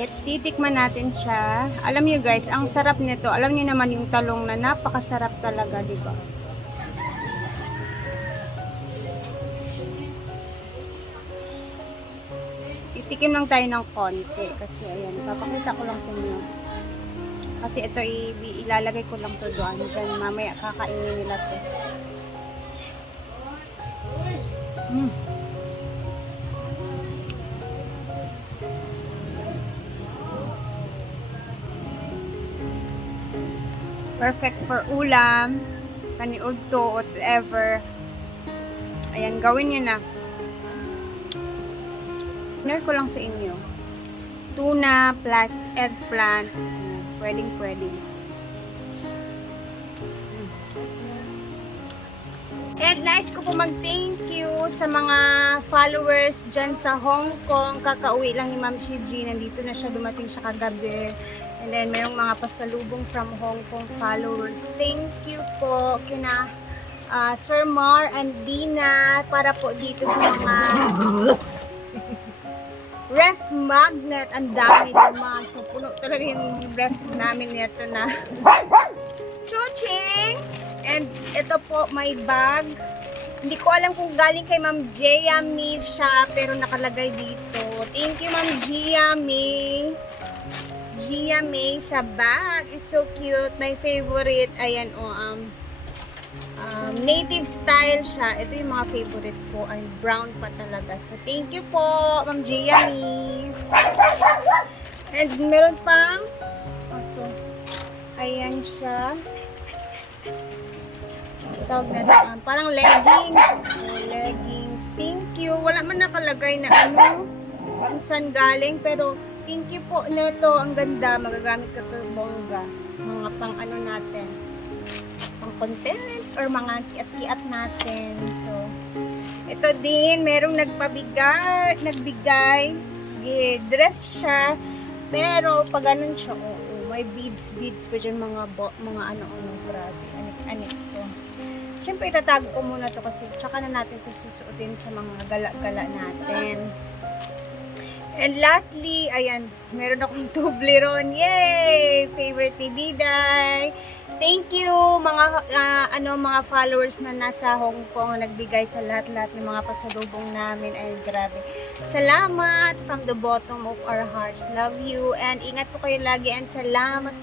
maliit. Titikman natin siya. Alam niyo guys, ang sarap nito. Alam niyo naman yung talong na napakasarap talaga, di ba? Titikim lang tayo ng konti kasi ayan, papakita ko lang sa inyo. Kasi ito ilalagay ko lang to doon. Diyan mamaya kakainin nila to. Perfect for ulam, kaniud to, whatever. Ayan, gawin niyo na. Share ko lang sa inyo. Tuna plus eggplant. Pwedeng. And nice ko po mag-thank you sa mga followers dyan sa Hong Kong. Kakauwi lang ni Ma'am Shiji. Nandito na siya, dumating siya kagabi. And then, mayroong mga pasalubong from Hong Kong followers. Thank you po kina Sir Mar and Dina para po dito sa mga ref magnet. Ang dami naman. So, puno talaga yung ref namin nito na chuching! And ito po, my bag. Hindi ko alam kung galing kay Ma'am Gia May siya, pero nakalagay dito. Thank you, Ma'am Gia May. Gia May sa bag. It's so cute. My favorite. Ayan, native style siya. Ito yung mga favorite ko. Ay, brown pa talaga. So, thank you po, Ma'am Gia May. And meron pang ito. Ayan siya. Tawag na doon. Parang leggings. Leggings. Thank you. Wala man nakalagay na kung saan galing. Pero, thank you po nito. Ang ganda. Magagamit ka ito bongga. Mga pang natin. Pang content. Or mga kiat-kiat natin. So, ito din. Merong nagbigay. Dress siya. Pero, pag ganun siya, may beads pa dyan. Mga grabe. Anit. So, syempre, itatago ko muna to kasi tsaka na natin ito susuotin sa mga gala-gala natin. And lastly, ayan, meron akong Toblerone. Yay! Favorite TV Day. Thank you mga followers na nasa Hong Kong na nagbigay sa lahat-lahat ng mga pasalubong namin. Ay, grabe. Salamat from the bottom of our hearts. Love you and ingat po kayo lagi and salamat.